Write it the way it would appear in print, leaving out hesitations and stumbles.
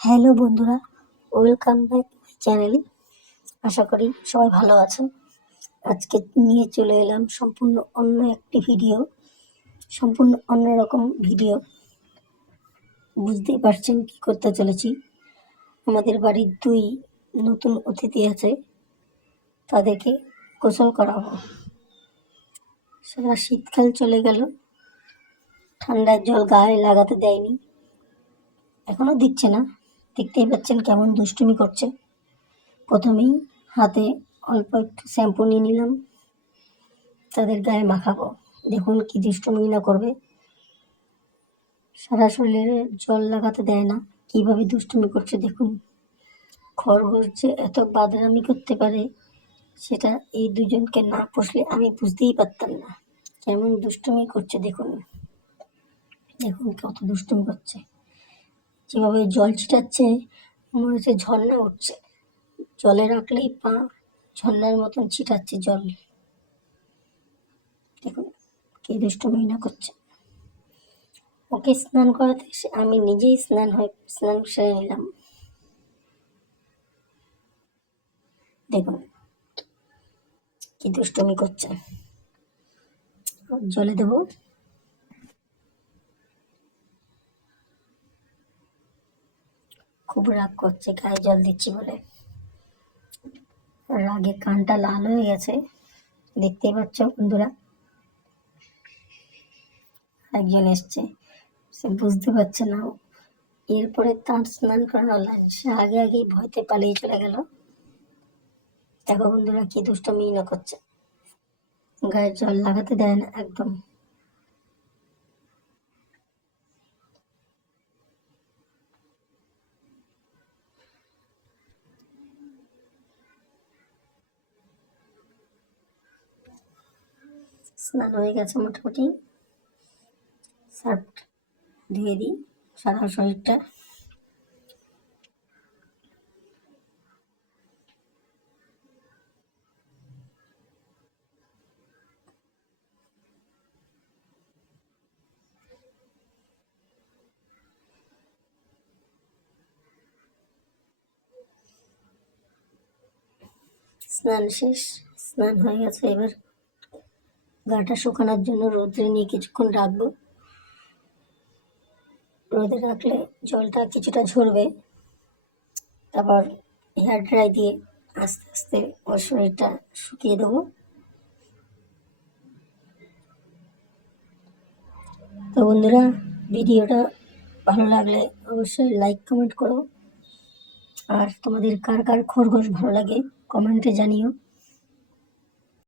Hello বন্ধুরা, welcome back channel. আশা করি সবাই ভালো আছো। আজকে নিয়ে চলে এলাম সম্পূর্ণ অন্য একটি ভিডিও, সম্পূর্ণ অন্যরকম ভিডিও। বুঝতেই পারছেন কি করতে চলেছি। আমাদের বাড়ির দুই নতুন অতিথি আছে, তাদেরকে গোসল করাবো। সারা শীতকাল চলে গেল, ঠান্ডার জল গায়ে লাগাতে দেয়নি, এখনো দিচ্ছে না। দেখতেই পাচ্ছেন কেমন দুষ্টুমি করছে। প্রথমেই হাতে অল্প একটু শ্যাম্পু নিয়ে নিলাম, তাদের গায়ে মাখাবো। দেখুন কি দুষ্টুমি না করবে, সারা শরীরে জল লাগাতে দেয় না, কিভাবে দুষ্টুমি করছে দেখুন। খরগোশ যে এত বাদরামি করতে পারে সেটা এই দুজনকে না পুষলে আমি বুঝতেই পারতাম না। কেমন দুষ্টুমি করছে দেখুন, দেখুন কত দুষ্টুমি করছে, যেভাবে জল ছিটাচ্ছে মনে হচ্ছে ঝর্ণা উঠছে। জলে রাখলেই পা ঝর্ণার মতন ছিটাচ্ছে জল। দেখুন কি দুষ্টুমি না করছে। ওকে স্নান করাতে এসে আমি নিজেই স্নান সেরে নিলাম। দেখুন কি দুষ্টুমি করছে। জলে দেব, খুব রাগ করছে গায়ে জল দিচ্ছি বলে। রাগে কানটা লাল হয়ে গেছে, দেখতেই পাচ্ছ বন্ধুরা। একজন এসছে, সে বুঝতে পারছে না এরপরে তার স্নান করানো লাগবে, সে আগে আগেই ভয়তে পালিয়ে চলে গেল। দেখো বন্ধুরা কি দুষ্টুমি না করছে, গায়ে জল লাগাতে দেয় না একদম। স্নান হয়ে গেছে মোটামুটি, সার্ফ ধুয়ে দিই সারা শরীরটা। স্নান শেষ, স্নান হয়ে গেছে। এবার গাটা শুকানোর জন্য রোদে নিয়ে কিছুক্ষণ রাখবো। রোদে রাখলে জলটা কিছুটা ঝরবে, তারপর হেয়ার ড্রাই দিয়ে আস্তে আস্তে ওর শরীরটা শুকিয়ে দেবো। তো বন্ধুরা, ভিডিওটা ভালো লাগলে অবশ্যই লাইক কমেন্ট করো, আর তোমাদের কার কার খরগোশ ভালো লাগে কমেন্টে জানিও।